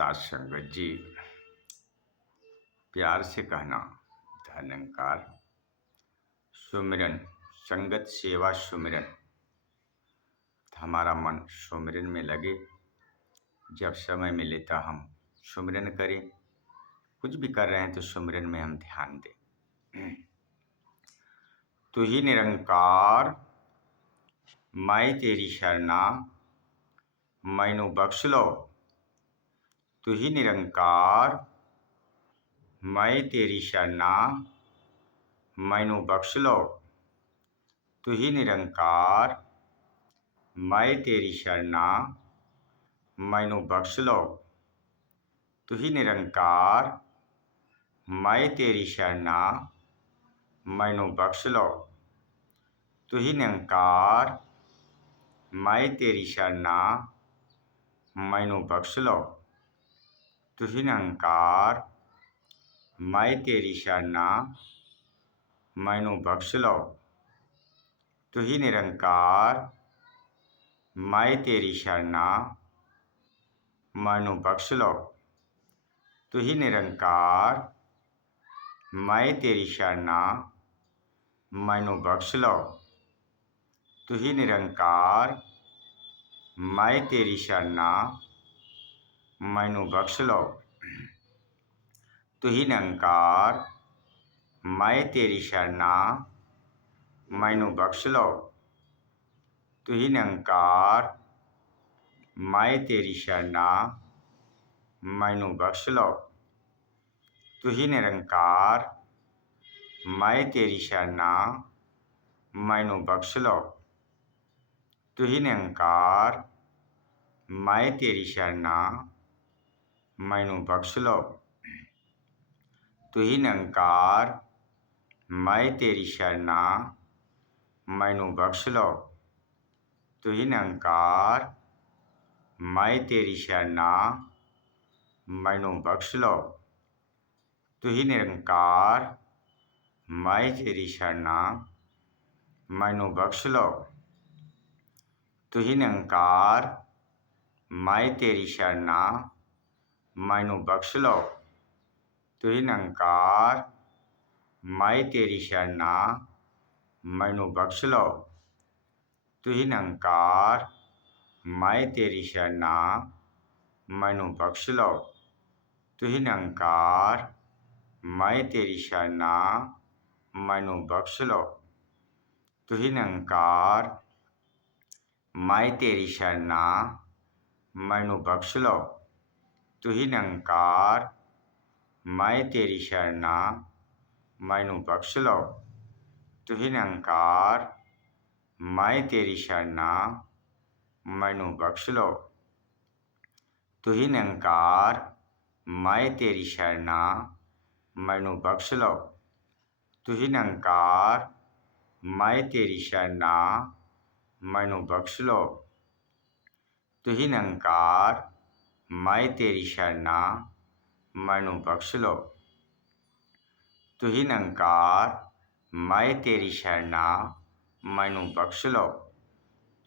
साथ संगत जी, प्यार से कहना धन्यकार। सुमिरन, संगत सेवा सुमिरन। हमारा मन सुमिरन में लगे। जब समय मिले तो हम सुमिरन करें। कुछ भी कर रहे हैं तो सुमिरन में हम ध्यान दें। तू ही निरंकार, मैं तेरी शरणा, मैनू बख्श लो। तू ही निरंकार, मैं तेरी शरणा, मैनू बख्श लो। तू ही निरंकार, मैं तेरी शरणा, मैनू बख्श लो। तू ही निरंकार, मैं तेरी शरणा, मैनू बख्श लो। तू ही निरंकार, मैं तेरी शरणा, मैनू बख्श लो। तू ही निरंकार, मैं तेरी शरणा, मैनू बख्श लो। तू ही निरंकार, मैं तेरी शरणा, मैनू बख्श लो। तू ही निरंकार, मैं तेरी शरणा, मैनू बख्श लो। तू ही निरंकार, मैं तेरी शरणा, मैनू बख्श लो। तू ही निरंकार, मैं तेरी शरणा, मैनू बख्श लो। तू ही निरंकार, मैं तेरी शरणा, मैनू बख्श लो। तू ही निरंकार, मैं तेरी शरणा, मैनू बख्श लो। तू ही निरंकार, मैं तेरी शरणा, मैनू बख्श लो। तू ही निरंकार, मैं तेरी शरणा, मैनू बख्श लो। तू ही निरंकार, मैं तेरी शरणा, मैनू बख्श लो। तू ही निरंकार, मैं तेरी शरणा, मैनू बख्श लो। तू ही निरंकार, मैं तेरी शरणा, मैनू बख्श लो। तू ही निरंकार, मैं तेरी शरणा, मैनू बख्श लो। तू ही निरंकार, मैं तेरी शरणा, मैनू बख्श लो। तू ही निरंकार, मैं तेरी शरणा, मैनू बख्श लो। तू ही निरंकार, मैं तेरी शरणा, मैनू बख्श लो। तू ही निरंकार, मैं तेरी शरणा, मैनू बख्श लो। तू ही निरंकार, मैं तेरी शरणा, मैनू बख्श लो। तू ही निरंकार, मैं तेरी शरणा, मैनू बख्श लो। तू ही निरंकार, मैं तेरी शरणा, मैनू बख्श लो। तू ही निरंकार, मैं तेरी शरणा, मैनू बख्श लो। तू ही निरंकार, मैं तेरी शरणा, मैनू बख्श लो।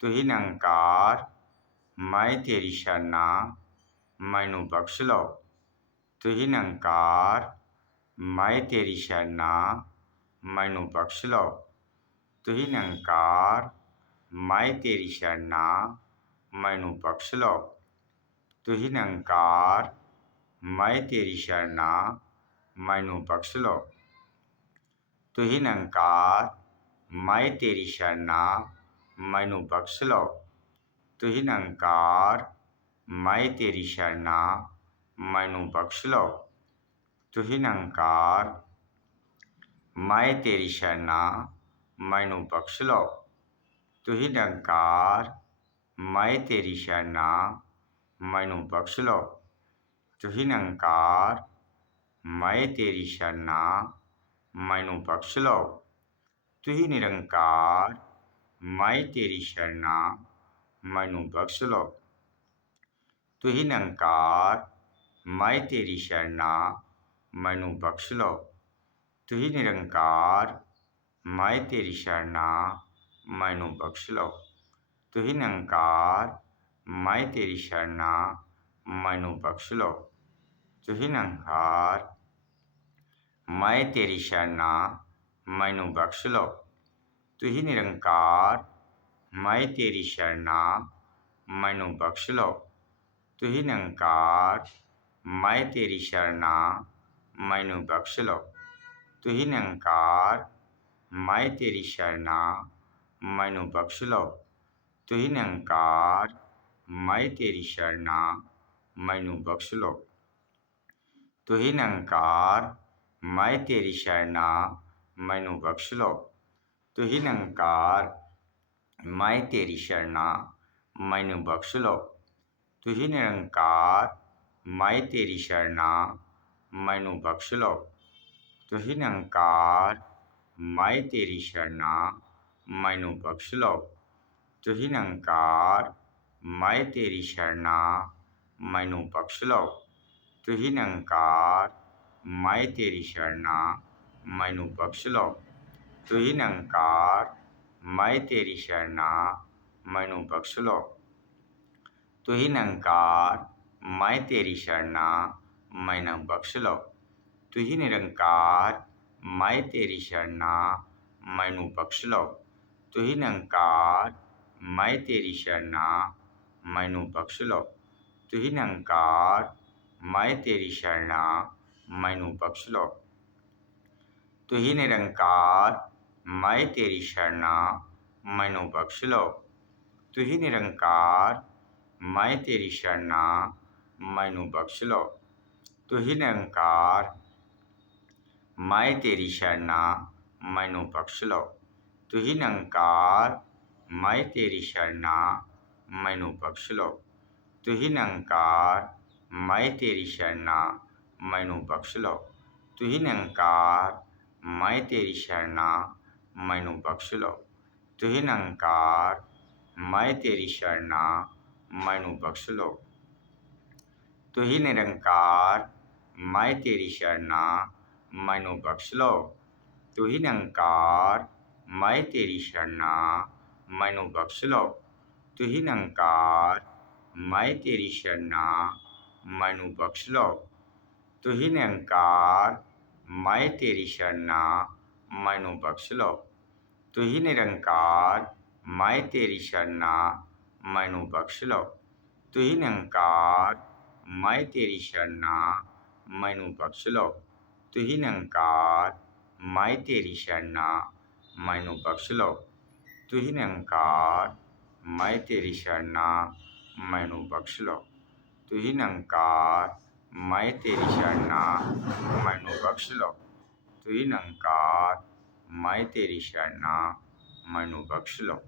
तू ही निरंकार, मैं तेरी शरणा, मैनू बख्श लो। तू ही निरंकार, मैं तेरी शरणा, मैनू बख्श लो। तू ही निरंकार, मैं तेरी शरणा, मैनू बख्श लो। तू ही निरंकार, मैं तेरी शरणा, मैनू बख्श लो। तू ही निरंकार, मैं तेरी शरणा, मैनू बख्श लो। तू ही निरंकार, मैं तेरी शरणा, मैनू बख्श लो। तू ही निरंकार, मैं तेरी शरणा, मैनू बख्श लो। तू ही निरंकार, मैं तेरी शरणा, मैनू बख्श लो। तू ही निरंकार, मैं तेरी शरणा, मैनू बख्श लो। तू ही निरंकार, मैं तेरी शरणा, मैनू बख्श लो। तू ही निरंकार, मैं तेरी शरणा, मैनू बख्श लो। तू ही निरंकार, मैं तेरी शरणा, मैनू बख्श लो। तू ही निरंकार, मैं तेरी शरणा, ਮੈਨੂੰ ਬਖਸ਼ ਲਓ। ਤੁਸੀਂ ਨਿਰੰਕਾਰ ਮੈਂ ਤੇਰੀ ਸ਼ਰਨਾ ਮੈਨੂੰ ਬਖਸ਼ ਲਓ। ਤੁਸੀਂ ਨਿਰੰਕਾਰ ਮੈਂ ਤੇਰੀ ਸ਼ਰਨਾ ਮੈਨੂੰ ਬਖਸ਼ ਲਓ। ਤੁਸੀਂ ਨਿਰੰਕਾਰ ਮੈਂ ਤੇਰੀ ਸ਼ਰਨਾ ਮੈਨੂੰ ਬਖਸ਼ ਲਓ। ਤੁਸੀਂ ਨਿਰੰਕਾਰ ਮੈਂ ਤੇਰੀ ਸ਼ਰਨਾ ਮੈਨੂੰ ਬਖਸ਼ ਲਓ। ਤੁਸੀਂ ਨਿਰੰਕਾਰ ਮੈਂ ਤੇਰੀ ਸ਼ਰਨਾ ਮੈਨੂੰ ਬਖਸ਼ ਲਓ। ਤੁਸੀਂ ਨਿਰੰਕਾਰ ਮੈਂ ਤੇਰੀ ਸ਼ਰਨਾ ਮੈਨੂੰ ਬਖਸ਼ ਲਓ। ਤੁਸੀਂ ਨਿਰੰਕਾਰ ਮੈਂ ਤੇਰੀ ਸ਼ਰਨਾ ਮੈਨੂੰ ਬਖਸ਼ ਲਓ। ਤੁਸੀਂ ਨਿਰੰਕਾਰ ਮੈਂ ਤੇਰੀ ਸ਼ਰਨਾ ਮੈਨੂੰ ਬਖਸ਼ ਲਓ। ਤੁਸੀਂ ਨਿਰੰਕਾਰ ਮੈਂ ਤੇਰੀ ਸ਼ਰਨਾ ਮੈਨੂੰ ਬਖਸ਼ ਲਓ। ਤੁਸੀਂ ਨਿਰੰਕਾਰ ਮੈਂ ਤੇਰੀ ਸ਼ਰਨਾ ਮੈਨੂੰ ਬਖਸ਼ ਲਓ। ਤੁਸੀਂ ਨਿਰੰਕਾਰ ਮੈਂ ਤੇਰੀ ਸ਼ਰਨਾ ਮੈਨੂੰ ਬਖਸ਼ ਲਓ। ਤੁਸੀਂ ਨਿਰੰਕਾਰ ਮੈਂ ਤੇਰੀ ਸ਼ਰਨਾ ਮੈਨੂੰ ਬਖਸ਼ ਲਓ। ਤੁਸੀਂ ਨਿਰੰਕਾਰ ਮੈਂ ਤੇਰੀ ਸ਼ਰਨਾ ਮੈਨੂੰ ਬਖਸ਼ ਲਓ। ਤੁਸੀਂ ਨਿਰੰਕਾਰ ਮੈਂ ਤੇਰੀ ਸ਼ਰਨਾ ਮੈਨੂੰ ਬਖਸ਼ ਲਓ। ਤੁਸੀਂ ਨਿਰੰਕਾਰ ਮੈਂ ਤੇਰੀ ਸ਼ਰਨਾ ਮੈਨੂੰ ਬਖਸ਼ ਲਓ। ਤੁਸੀਂ ਨਿਰੰਕਾਰ ਮੈਂ ਤੇਰੀ ਸ਼ਰਨਾ ਮੈਨੂੰ ਬਖਸ਼ ਲਓ। ਤੁਸੀਂ ਨਿਰੰਕਾਰ ਮੈਂ ਤੇਰੀ ਸ਼ਰਨਾ ਮੈਨੂੰ ਬਖਸ਼ ਲਓ। ਤੁਸੀਂ ਨਿਰੰਕਾਰ ਮੈਂ ਤੇਰੀ ਸ਼ਰਨਾ ਮੈਨੂੰ ਬਖਸ਼ ਲਓ। ਤੁਸੀਂ ਨਿਰੰਕਾਰ ਮੈਂ ਤੇਰੀ ਸ਼ਰਨਾ ਮੈਨੂੰ ਬਖਸ਼ ਲਓ। ਤੁਸੀਂ ਨਿਰੰਕਾਰ ਮੈਂ ਤੇਰੀ ਸ਼ਰਨਾ ਮੈਨੂੰ ਬਖਸ਼ ਲਓ। ਤੁਸੀਂ ਨਿਰੰਕਾਰ ਮੈਂ ਤੇਰੀ ਸ਼ਰਨਾ ਮੈਨੂੰ ਬਖਸ਼ ਲਓ। ਤੁਸੀਂ ਨਿਰੰਕਾਰ ਮੈਂ ਤੇਰੀ ਸ਼ਰਨਾ ਮੈਨੂੰ ਬਖਸ਼ ਲਓ। ਤੁਸੀਂ ਨਿਰੰਕਾਰ ਮੈਂ ਤੇਰੀ ਸ਼ਰਨਾ ਮੈਨੂੰ ਬਖਸ਼ ਲਓ। ਤੁਸੀਂ ਨਿਰੰਕਾਰ ਮੈਂ ਤੇਰੀ ਸ਼ਰਨਾ ਮੈਨੂੰ ਬਖਸ਼ ਲਓ। ਤੁਸੀਂ ਨਿਰੰਕਾਰ ਮੈਂ ਤੇਰੀ ਸ਼ਰਨਾ ਮੈਨੂੰ ਬਖਸ਼ ਲਓ। ਤੁਸੀਂ ਨਿਰੰਕਾਰ ਮੈਂ ਤੇਰੀ ਸ਼ਰਨਾ ਮੈਨੂੰ ਬਖਸ਼ ਲਓ। ਤੁਸੀਂ ਨਿਰੰਕਾਰ ਮੈਂ ਤੇਰੀ ਸ਼ਰਨਾ ਮੈਨੂੰ ਬਖਸ਼ ਲਓ। ਤੁਸੀਂ ਨਿਰੰਕਾਰ ਮੈਂ ਤੇਰੀ ਸ਼ਰਨਾ ਮੈਨੂੰ ਬਖਸ਼ ਲਓ। ਤੁਸੀਂ ਨਿਰੰਕਾਰ ਮੈਂ ਤੇਰੀ ਸ਼ਰਨਾ ਮੈਨੂੰ ਬਖਸ਼ ਲਓ। ਤੁਸੀਂ ਨਿਰੰਕਾਰ ਮੈਂ ਤੇਰੀ ਸ਼ਰਨਾ ਮੈਨੂੰ ਬਖਸ਼ ਲਓ। ਤੁਸੀਂ ਨਿਰੰਕਾਰ ਮੈਂ ਤੇਰੀ ਸ਼ਰਨਾ ਮੈਨੂੰ ਬਖਸ਼ ਲਓ। ਤੁਸੀਂ ਨਿਰੰਕਾਰ ਮੈਂ ਤੇਰੀ ਸ਼ਰਨਾ ਮੈਨੂੰ ਬਖਸ਼ ਲਓ। ਤੁਸੀਂ ਨਿਰੰਕਾਰ ਮੈਂ ਤੇਰੀ ਸ਼ਰਨਾ ਮੈਨੂੰ ਬਖਸ਼ ਲਓ।